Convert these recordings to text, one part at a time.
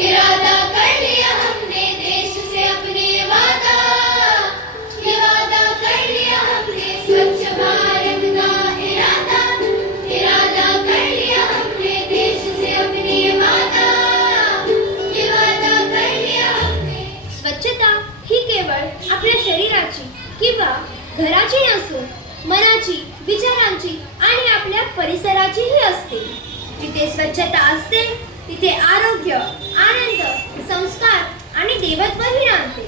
इरादा कर लिया हमने देश से अपने वादा, ये वादा कर लिया हमने स्वच्छ भारत का इरादा, इरादा कर लिया हमने देश से अपने वादा, ये वादा कर लिया हमने। स्वच्छता ही केवळ आपल्या शरीराची किंवा घराची नसून मनाची, विचारांची आणि आपल्या परिसराचीही असते. जिथे स्वच्छता असते तिथे आरोग्य, आनंद, संस्कार आणि देवत्वही नांदते.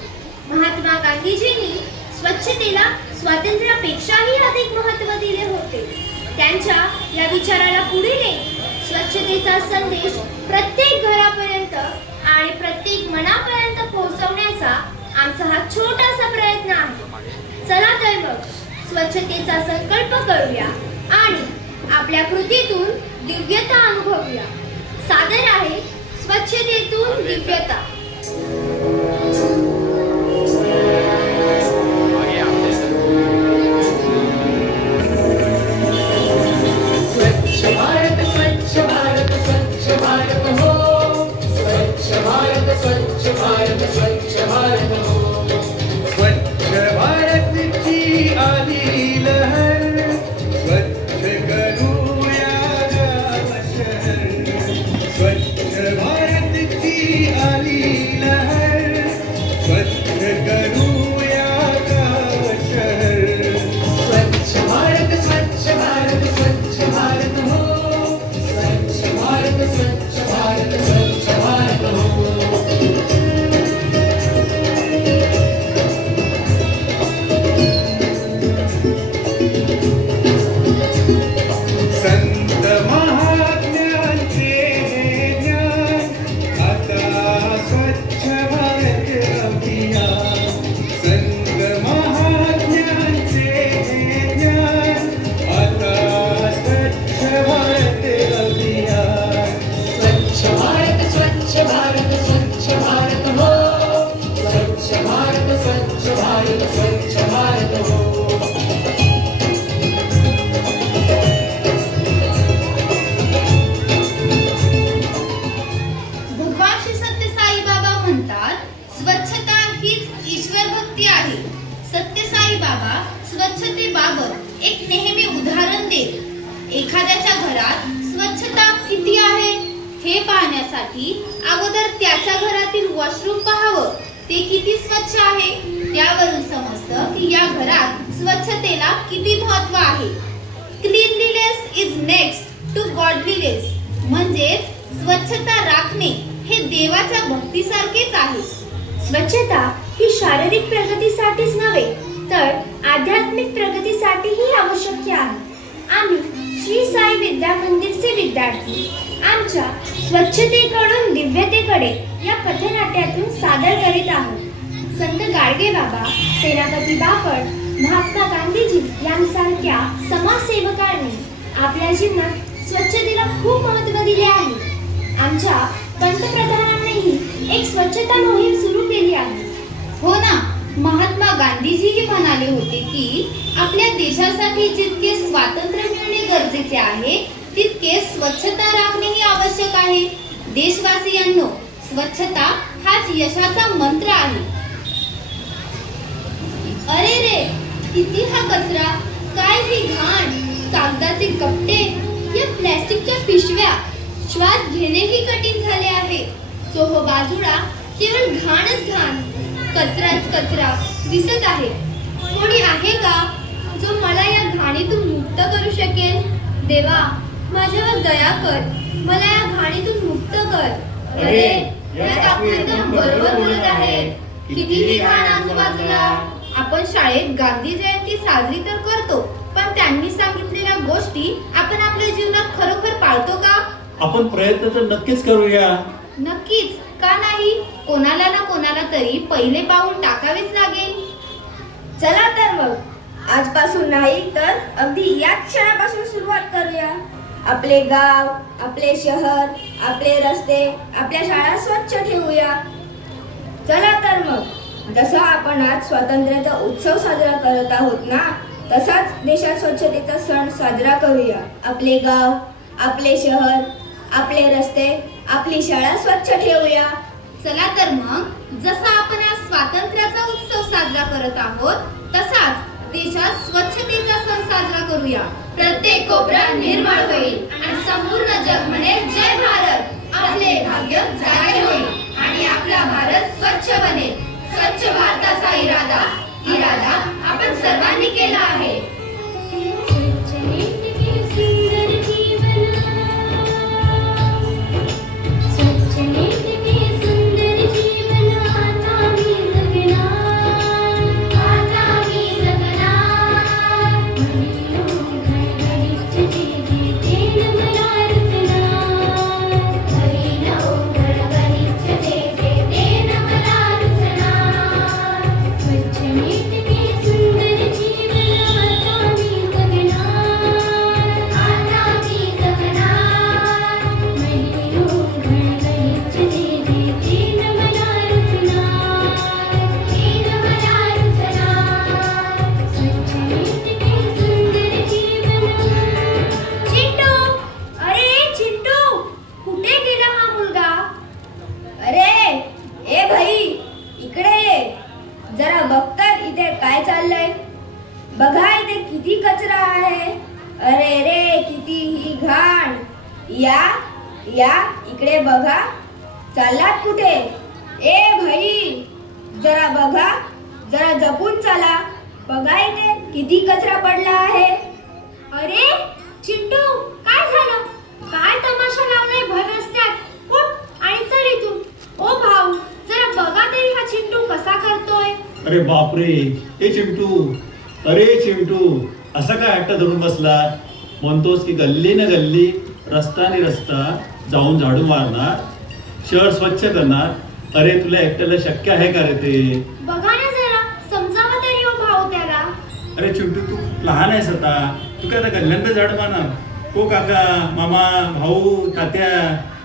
महात्मा गांधीजींनी स्वच्छतेला स्वातंत्र्यापेक्षाही अधिक महत्त्व दिले होते. त्यांच्या या विचाराला पुढे नेत स्वच्छतेचा संदेश प्रत्येक घरापर्यंत आणि प्रत्येक मनापर्यंत पोहोचवण्याचा आमचा हा छोटासा प्रयत्न आहे. चला तर मग स्वच्छतेचा संकल्प करूया आणि आपल्या कृतीतून दिव्यता अनुभवूया. सादर आहे स्वच्छतेतून दिव्यता. स्वच्छ भारत स्वच्छ भारत स्वच्छ भारत हो, स्वच्छ भारत स्वच्छ भारत स्वच्छ भारत हो. स्वच्छ भारत की आली लहर, स्वच्छ करूया गाव शहर. स्वच्छ भारत की आली लहर, स्वच्छ करूया गाव शहर. स्वच्छ भारत स्वच्छ भारत स्वच्छ भारत हो, स्वच्छ भारत स्वच्छ भारत स्वच्छ भारत हो. संत महात्म्यांचे हे ज्ञान, आता स्वच्छ भारत अभियान. संत महात्म्यांचे हे ज्ञान, आता स्वच्छ भारत अभियान. स्वच्छ भारत स्वच्छ भारत स्वच्छ भारत हो, स्वच्छ भारत स्वच्छ भारत स्वच्छ भारत हो. भगवान श्री सत्य साई बाबा म्हणतात, स्वच्छता हीच ईश्वर भक्ती आहे. सत्य साई बाबा स्वच्छतेबाबत एक नेहमी उदाहरण देत. एखाद्याच्या घरात स्वच्छता किती आहे हे पाहण्यासाठी अगोदर त्याच्या घरातील वॉशरूम पाहावं, ते किती स्वच्छ आहे. त्यावरून समजतं की या घरात स्वच्छतेला किती महत्त्व आहे. Cleanliness is next to godliness. म्हणजेच स्वच्छता राखणे हे देवाच्या भक्तीसारखेच आहे. स्वच्छता ही शारीरिक प्रगतीसाठीच नव्हे तर आध्यात्मिक प्रगतीसाठीही आवश्यक आहे. आम्ही श्री साई विद्या मंदिरचे विद्यार्थी आमच्या स्वच्छतेकडून दिव्यतेकडे या पथनाट्यातून सादर करीत आहोत. संत गाडगे बाबा, सेनापती बापट, महात्मा गांधीजी यांसारख्या समाजसेवकांनी आपल्या जीवनात स्वच्छतेला खूप महत्त्व दिले आहे. आमच्या पंतप्रधानांनीही एक स्वच्छता मोहीम सुरू केली आहे. हो ना, महात्मा गांधीजीही म्हणाले होते की आपल्या देशासाठी जितके स्वातंत्र्य मिळणे गरजेचे आहे तितके स्वच्छता राखणेही आवश्यक आहे. देशवासियांनो, स्वच्छता हाच यशाचा मंत्र आहे. अरे रे, किती हा कचरा, काय ही घाण, कागदाचे कपडे, या प्लॅस्टिकच्या पिशव्या. श्वास घेणेही कठीण झाले आहे. तो बाजूला केवळ घाणच घाण, कचराच कचरा दिसत आहे. कोणी आहे का जो मला या घाणीतून मुक्त करू शकेल? देवा, माझ्यावर दया कर, मला या घाणीतून मुक्त कर. अरे, या काकू एकदम बरोबर बोलत आहेत. कितीही घाण आजूबाजूला. आपण शाळेत गांधी जयंती साजरी तर करतो, पण त्यांनी सांगितलेल्या गोष्टी आपण आपल्या जीवनात खरोखर पाळतो का? आपण प्रयत्न तर नक्कीच करूया. नक्कीच, का नाही? कोणाला ना कोणाला तरी पहिले पाऊल टाकावेच लागेल. चला तर मग आजपासून नाही तर अगदी याच क्षणापासून सुरुवात करूया. आपले गाव, आपले शहर, आपले रस्ते, आपल्या शाळा स्वच्छ ठेवूया. चला तर मग जसा आपण आज स्वातंत्र्याचा उत्सव साजरा करत आहोत ना, तसाच देशात स्वच्छतेचा सण साजरा करूया. आपले गाव, आपले शहर, आपले रस्ते, आपली शाळा स्वच्छ ठेवूया. चला तर मग जसा आपण आज स्वातंत्र्याचा उत्सव साजरा करत आहोत तसाच देशात स्वच्छतेचा सण साजरा करूया. प्रत्येक कोपरा निर्मळ होईल आणि संपूर्ण जग म्हणेल जय भारत. आपले भाग्य जागे होईल आणि आपला भारत स्वच्छ बनेल. स्वच्छ भारताचा इरादा आपण सर्वांनी केला आहे. जरा बघतात इथे काय चाललंय. बघा इथे किती कचरा आहे. अरे रे किती ही घाण. या इकडे बघा. चाललात कुठे. ए भाई जरा बघा. जरा जपून चला. बघा इथे किती कचरा पडला आहे. अरे चिंटू काय झालं. काय तमाशा लावलाय भर रस्त्यात. उठ आणि चल इथून. ओ भाऊ जरा बघा तरी हा चिंटू कसा करतोय. अरे बापरे, ए चिंटू, अरे चिंटू, असा काय हट्ट धरून बसला. म्हणतोस की गल्ली न गल्ली रस्ता नि रस्ता जाऊन झाडू मारणार, शहर स्वच्छ करणार. अरे तुला एकट्याला शक्य आहे का रे ते. बघा ना जरा समजावा तरी ओ भाऊ त्याला. अरे चिंटू तू लहान आहेस आता. तू काय आता गल्ल्यांना झाडू मारणार. हो काका, मामा, भाऊ, तात्या,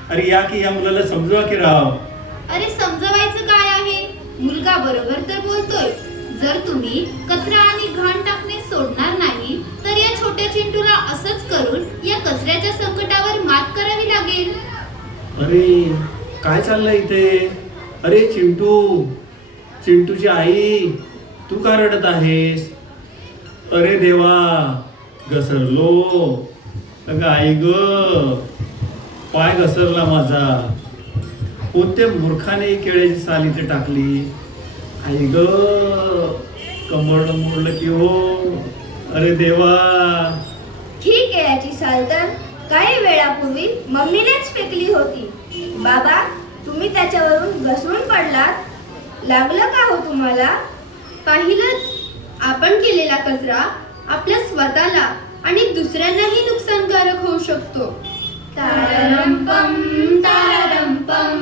अरे या की या मुलाला समजवा की राव. अरे समजवायचं काय आहे. मुलगा बरोबर तर बोलतोय. जर तुम्ही कचरा आणि घाण टाकणे सोडणार नाही तर या छोट्या चिंटूला असंच करून या कचऱ्याच्या संकटावर मात करावी लागेल. अरे काय चाललंय इथे. अरे चिंटू, चिंटूची आई, तू का रडत आहेस. अरे देवा, घसरलो. अगं आई ग, पाय घसरला माझा. कोणत्या मूर्खाने केळ्याची साल इथे टाकली. आई ग, कमरलं मोडलं की हो. अरे देवा. ठीक आहे याची साल तर काही वेळापूर्वी मम्मीनेच फेकली होती. बाबा तुम्ही त्याच्यावरून घसरून पडलात. लागलं का हो तुम्हाला. पाहिलंच आपण केलेला कचरा आपल्या स्वतःला आणि दुसऱ्यांनाही नुकसानकारक होऊ शकतो. ताररंपम ताररंपम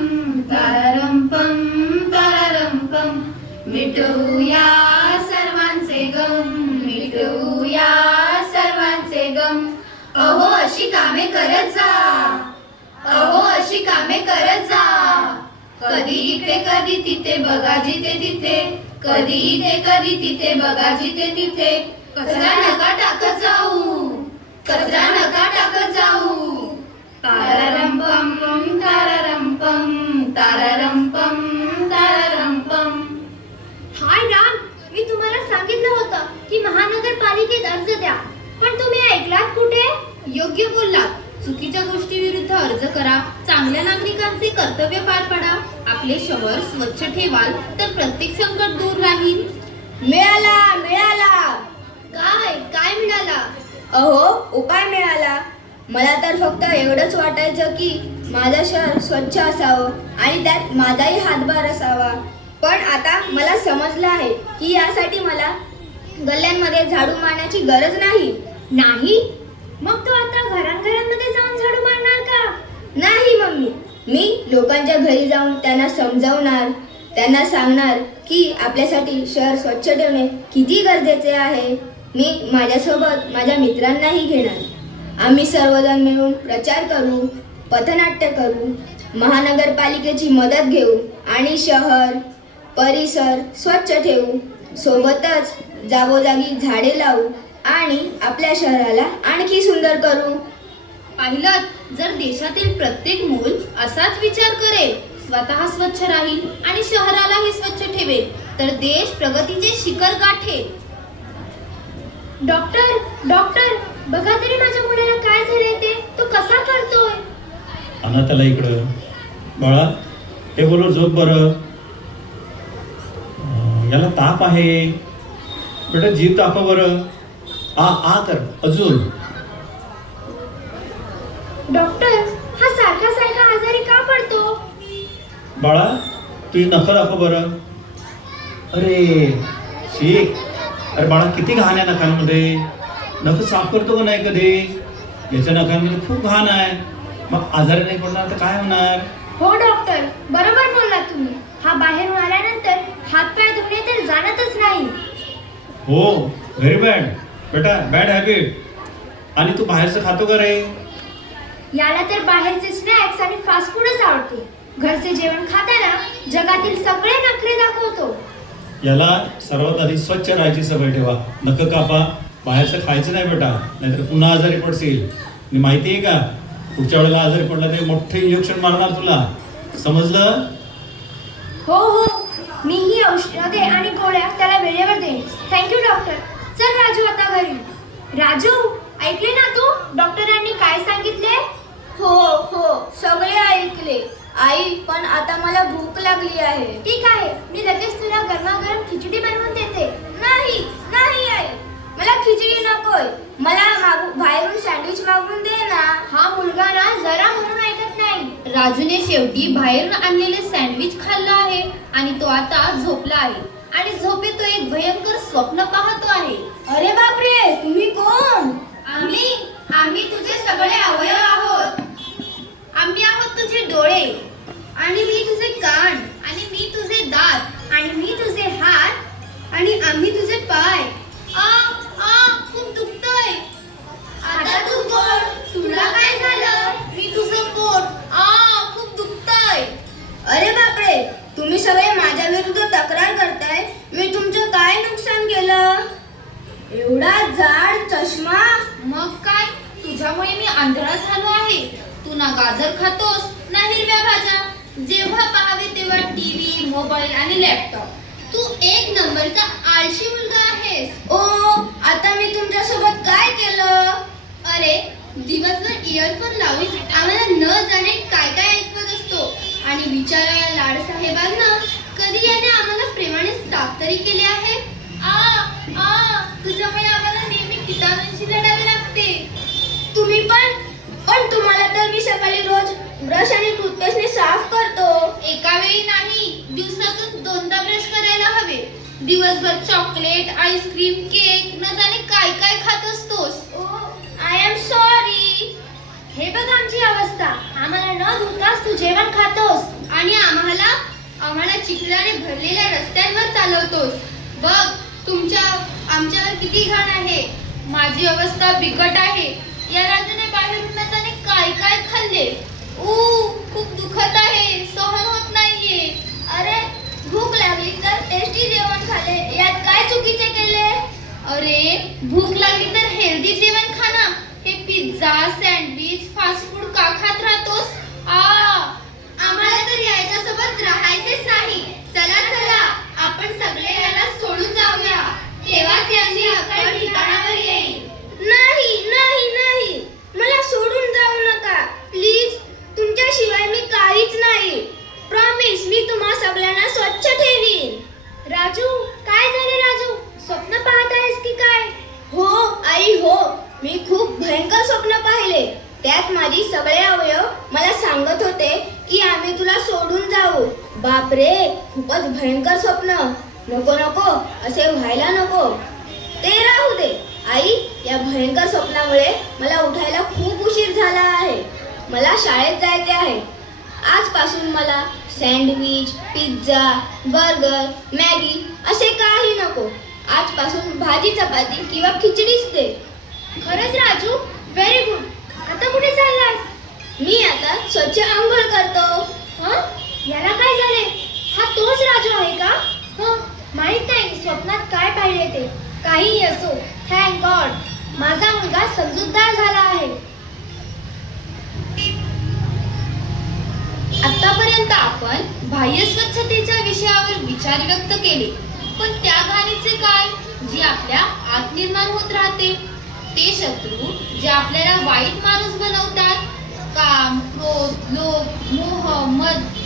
ताररंपम ताररंपम मिटवूया सर्वांचे गम, मिटवूया सर्वांचे गम. अहो अशी कामे करत जा, अहो अशी कामे करत जा. कधी इकडे कधी तिथे बघा जिथे तिथे, कधी इथे कधी तिथे बघा जिथे तिथे. कचरा नका टाकत जाऊ, कचरा नका टाकत जाऊ. ताररंपम ताररंपम ताररंपम ताररंपम. हाय राम, मी तुम्हाला सांगितलं होतं की महानगरपालिकेत अर्ज द्या, पण तुम्ही ऐकलात कुठे. योग्य बोललात. चुकीच्या गोष्टी विरुद्ध अर्ज करा. चांगल्या नागरिकांचे कर्तव्य पार पाडा. आपले शहर स्वच्छ ठेवाल तर प्रत्येक संकट दूर राहील. मिळाला मिळाला. काय काय मिळाला. अहो उपाय मिळाला. मला तर फक्त एवढंच वाटायचं की माझं शहर स्वच्छ असावं आणि त्यात माझाही हातभार असावा. पण आता मला समजलं आहे की यासाठी मला गल्ल्यांमध्ये झाडू मारण्याची गरज नाही. नाही. मग तो आता घरांघरांमध्ये जाऊन झाडू मारणार का. नाही मम्मी, मी लोकांच्या घरी जाऊन त्यांना समजावणार. त्यांना सांगणार की आपल्यासाठी शहर स्वच्छ ठेवणे किती गरजेचे आहे. मी माझ्यासोबत माझ्या मित्रांनाही घेणार. आम्ही सर्वजण मिळून प्रचार करू, पथनाट्य करू, महानगरपालिकेची मदत घेऊ आणि शहर परिसर स्वच्छ ठेवू. सोबतच जागोजागी झाडे लावू आणि आपल्या शहराला आणखी सुंदर करू. पाहिलं जर देशातील प्रत्येक मूल असाच विचार करेल, स्वतः स्वच्छ राहील आणि शहरालाही स्वच्छ ठेवेल, तर देश प्रगतीचे शिखर गाठेल. डॉक्टर डॉक्टर बघा तरी माझ्या मुलाला काय झाले ते, तो कसा करतोय. आणा त्याला इकडं. बाळा टेबलवर झोप बरं. याला ताप आहे. बेटा जीभ दाखव बरं. आ कर अजून. डॉक्टर हा सारखा सारखा आजारी का पडतो. बाळा तुझी नखं दाखव बरं. अरे शी. अरे बाळा किती घाण आहे नखांमध्ये. नख साफ करतो का नाही कधी. याच्या नखांमध्ये खूप घाण आहे. मग आजारी नाही पडणार तर काय होणार. हो डॉक्टर बरोबर बोललात तुम्ही. हा बाहेरून आल्यानंतर हातपाय धुणे तर जाणतच नाही. हो व्हेरी बॅड. बेटा बॅड हॅबिट. आणि तू बाहेरचं खातो का रे. याला तर बाहेरचे स्नॅक्स आणि फास्ट फूडच आवडते. घरचे जेवण खाताना जगातील सगळे नखरे दाखवतो. याला सर्वात आधी स्वच्छ राहायची सवय ठेवा. नखं कापा. बाहेरचं खायचं नाही बेटा, नाहीतर पुन्हा आजारी पडशील. आणि माहिती आहे का पुढच्या वेळेला आजारी पडला ते मोठं इंजेक्शन मारणार तुला. समजलं. हो हो मी ही औषधे आणि गोळ्या त्याला वेळेवर देईन. Thank you doctor. चल राजू आता घरी. राजू ऐकले ना तू डॉक्टरांनी काय सांगितले. हो हो सगळे ऐकले आई, पण आता मला भूक लागली आहे. ठीक आहे मी लगेच तुला गरमागरम खिचडी बनवून देते. नाही नाही आई, मला खिचडी नकोय. मला बाहेरून सँडविच मागवून दे ना. हा मुलगा ना जरा म्हणून ऐकत नाही. राजूने शेवटी बाहेरून आणलेले सँडविच खाल्लं आहे आणि तो आता झोपला आहे आणि झोपेत तो एक भयंकर स्वप्न पाहतो आहे. अरे बापरे, तुम्ही कोण. आम्ही तुझे सगळे अवयव आहोत. आम्ही आहोत तुझे डोळे आणि मी तुझे कान आणि मी तुझे दात आणि मी तुझे हात आणि आम्ही तुझे पाय. खूप दुखतोय. आता तू कोण. तुला काय झालं. मी तुझं पोट. खूप दुखतंय. अरे बापरे, तुम्ही सगळे माझ्या विरुद्ध तक्रार करताय. मी तुमचं काय नुकसान केलं. एवढा जाड चष्मा. मग काय, तुझ्यामुळे मी आंधळा झालो आहे. तू ना गाजर खातोस ना हिरव्या भाज्या. जेव्हा पाहावे तेव्हा टीव्ही, मोबाईल आणि लॅपटॉप. तू एक नंबरचा आळशी मुलगा आहेस. ओ आता मी तुमच्यासोबत काय केलं. अरे दिवसभर इयरफोन लावून आम्हाला न जाणे काय काय ऐकवत असतो. आणि बिचारा या लाड साहेबांना कधी याने आम्हाला प्रेमाने साफ तरी केले आहे. तुझ्यामुळे आम्हाला नेहमी किटाणूंशी लढावे लागते. तुम्ही पण तुम्हाला तर मी सकाळी रोज ब्रश आणि टूथपेस्टने साफ करतो. एका वेळी नाही, दिवसातून 2दा ब्रश करायला हवे. दिवसभर चॉकलेट, आईस्क्रीम, केक न जाणे काय काय खात असतोस. I am sorry. हे बघ आमची अवस्था. आम्हाला न धुताच तू जेवण खातोस आणि आम्हाला चिखलाने भरलेल्या रस्त्यांवर चालवतोस. बघ आमच्यावर किती घाण आहे. माझी अवस्था बिकट आहे. या राजूने बाहेरून न जाणे काय काय खाल्ले. खूप दुखत आहे. सहन होत नाहीये. अरे भूक लागली तर टेस्टी जेवण खाले, यात काय चुकीचे केले. अरे भूक लागली तर हेल्दी जेवण खा ना. हे पिझ्झा, सँडविच, फास्ट फूड का खात राहतोस. आम्हाला तर याच्यासोबत राहायचेच नाही. चला आपण सगळे याला सोडून जाऊया. तेव्हाच याची अक्कल ठिकाणावर येईल. नाही नाही नाही, मला सोडून जाऊ नका प्लीज. तुमच्याशिवाय मी काहीच नाही. प्रॉमिस, मी तुम्हा सगळ्यांना स्वच्छ ठेवीन. राजू काय झाले. राजू स्वप्न पाहत आहेस की काय. हो आई हो, मी खूप भयंकर स्वप्न पाहिले. त्यात माझी सगळे अवयव मला सांगत होते की आम्ही तुला सोडून जाऊ. बापरे, खूपच भयंकर स्वप्न. नको नको, असे व्हायला नको. ते राहू दे आई. या भयंकर स्वप्नामुळे मला उठायला खूप उशीर झाला आहे. मला शाळेत जायचे आहे. आजपासून मला सँडविच, पिझ्झा, बर्गर, मॅगी असे काही नको. आजपासून भाजी चपाती किंवा खिचडीच दे. खरंच राजू व्हेरी गुड. आता कुठे चाललास. मी आता स्वच्छ आंघोळ करतो. याला काय झाले. हा तोच राजू आहे का. माहित नाही स्वप्नात काय पाहिले ते. काही असो, थँक गॉड माझा मुलगा समजूतदार झाला आहे. आतापर्यंत आपण बाह्य स्वच्छतेच्या विषयावर विचार व्यक्त केले, पण त्या घाणीचे काय जी आपल्या आत निर्माण होत राहते? ते शत्रू जे आपल्याला वाईट माणूस बनवतात, काम, क्रोध, लोभ, मोह,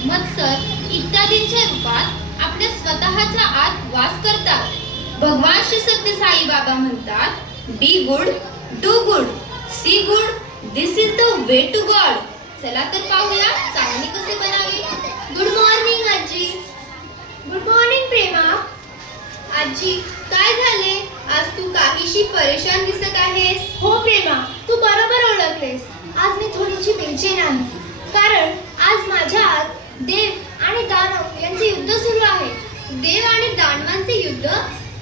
मत्सर इत्यादींच्या रूपात आपल्या स्वतःच्या आत वास करतात. भगवान श्री सत्य साई बाबा म्हणतात, be good, do good, see good, this is the way to God. चला तर पाहूया चांगले कसे बनावे. गुड मॉर्निंग आजी. Good morning Prema. आजी, काय झाले? आज तू काहीशी परेशान दिसत आहेस. हो प्रेमा, तू बरोबर ओळखलेस. आज मी थोडीशी बेचैन आहे, कारण आज माझ्या आत देव आणि दानव यांचे युद्ध सुरू आहे. देव आणि दानवांचे युद्ध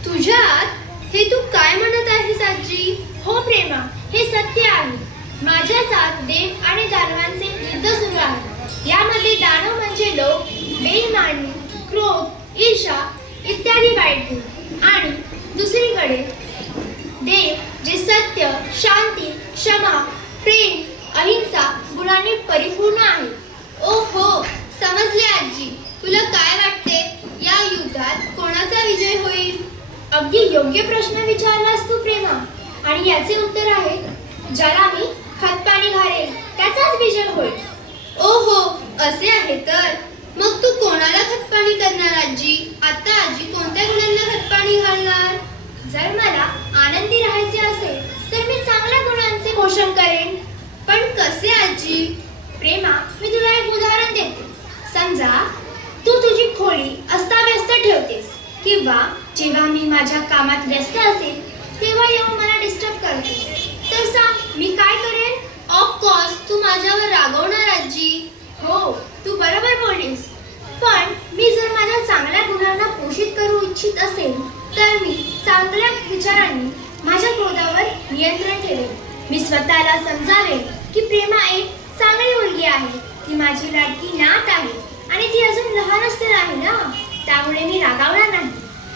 तुझ्या आत? हे तू काय म्हणत आहेस आजी? हो प्रेमा, हे सत्य आहे. माझ्याच आत देव आणि दानवांचे युद्ध सुरू आहे. यामध्ये दानव म्हणजे लोक, बेईमानी, क्रोध, ईर्षा इत्यादी वाईट गुण, आणि दुसरीकडे देव जे सत्य, शांती, क्षमा, प्रेम, अहिंसा गुणांनी परिपूर्ण आहे. ओ हो, समजले आजी. तुला काय वाटते, या युद्धात कोणाचा विजय होईल? अगदी योग्य प्रश्न विचारलास तू प्रेमा, आणि याचे उत्तर आहे, ज्याला मी खतपाणी घालेल त्याचाच विजय होईल. ओ हो, असे आहे तर मग तू कोणाला खतपाणी करणार आजी? आता आजी कोणत्या गुणांना खतपाणी घालणार? जर मला आनंदी राहायचे असेल तर मी चांगल्या गुणांचे पोषण करेन. पण कसे आजी? प्रेमा, मी तुला एक उदाहरण देते. समजा तू तुझी खोली अस्ताव्यस्त ठेवतेस, किंवा जेव्हा मी माझ्या कामात व्यस्त असेल तेव्हा येऊन मला डिस्टर्ब करते, तर सांग मी काय करेन? ऑफकोर्स तू माझ्यावर रागवणार आजी. हो, तू बरोबर बोललीस. पण मी जर माझ्या चांगल्या गुणांना पोषित करू इच्छित असेल तर मी चांगल्या विचारांनी माझ्या क्रोधावर नियंत्रण ठेवेन. मी स्वतःला समजावेन की प्रेमा एक चांगली मुलगी आहे, ती माझी लाडकी नात आहे आणि ती अजून लहानच तर आहे ना, त्यामुळे मी रागावणार नाही.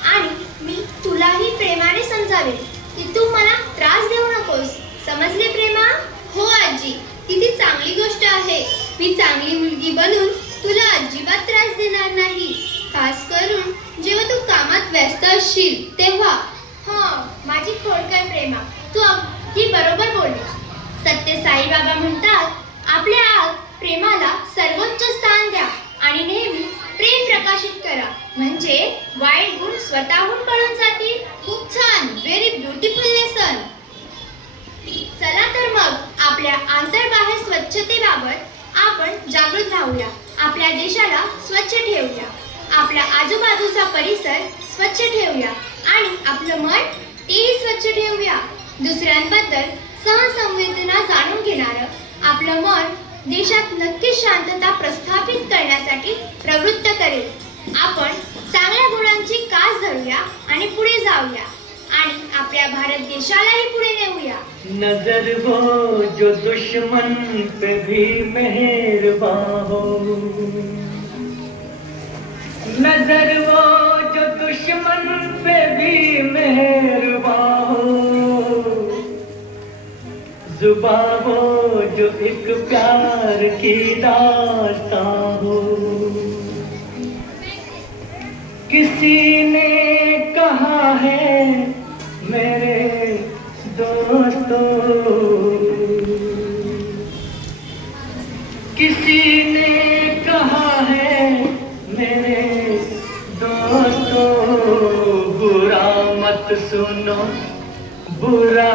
आणि मी तुलाही प्रेमाने समजावेन की तू मला त्रास देऊ नकोस. समजले प्रेमा? हो आजी, किती चांगली गोष्ट आहे. मी चांगली मुलगी बनून तुला अजिबात त्रास देणार नाही, खास करून जेव्हा तू कामात व्यस्त असशील तेव्हा. माझी खोडकर प्रेमा, तू अगदी बरोबर बोललीस. सत्य साई बाबा म्हणतात, आपल्या आत प्रेमाला सर्वोच्च स्थान द्या आणि नेहमी प्रेम प्रकाशित करा, म्हणजे वाईट गुण स्वतःहून पळून जातील. खूप छान, व्हेरी ब्युटिफुल लेसन. चला तर मग आपल्या आंतरबाह्य स्वच्छतेबाबत आपण जागृत राहूया. आपल्या देशाला स्वच्छ ठेवूया, आपल्या आजूबाजूचा परिसर स्वच्छ ठेवूया आणि आपलं मन तेही स्वच्छ ठेवूया. दुसऱ्यांबद्दल सहसंवेदना जाणून घेणारं आपलं मन देशात नक्कीच शांतता प्रस्थापित करण्यासाठी प्रवृत्त करेल. आपण चांगल्या गुणांची कास धरूया आणि पुढे जाऊया आणि आपल्या भारत देशालाही पुढे नेऊया. नजर वो जो दुश्मन पे भी मेहरबान हो, नजर वो जो दुश्मन पे भी मेहरबान हो, जुबां वो जो एक प्यार की दास्तां हो. किसी ने कहा है मेरे दोस्तों, किसी ने कहा है मेरे दोस्तों, बुरा मत सुनो, बुरा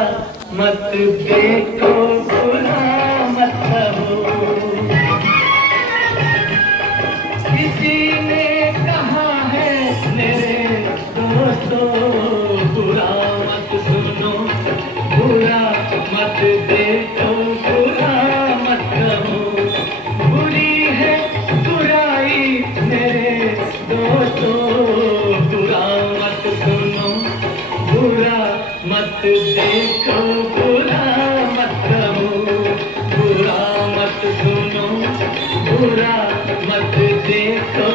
मत देखो, बुरा मत कहो. किसी ने कहा है मेरे दोस्तों, बुरा मत सुनो, बुरा मत देखो, बुरा मत कहो. बुरी है बुराई मेरे दोस्तों, बुरा मत सुनो, बुरा मत देखो, बुरा मत कहो. बुरा मत सुनो, बुरा मत देखो,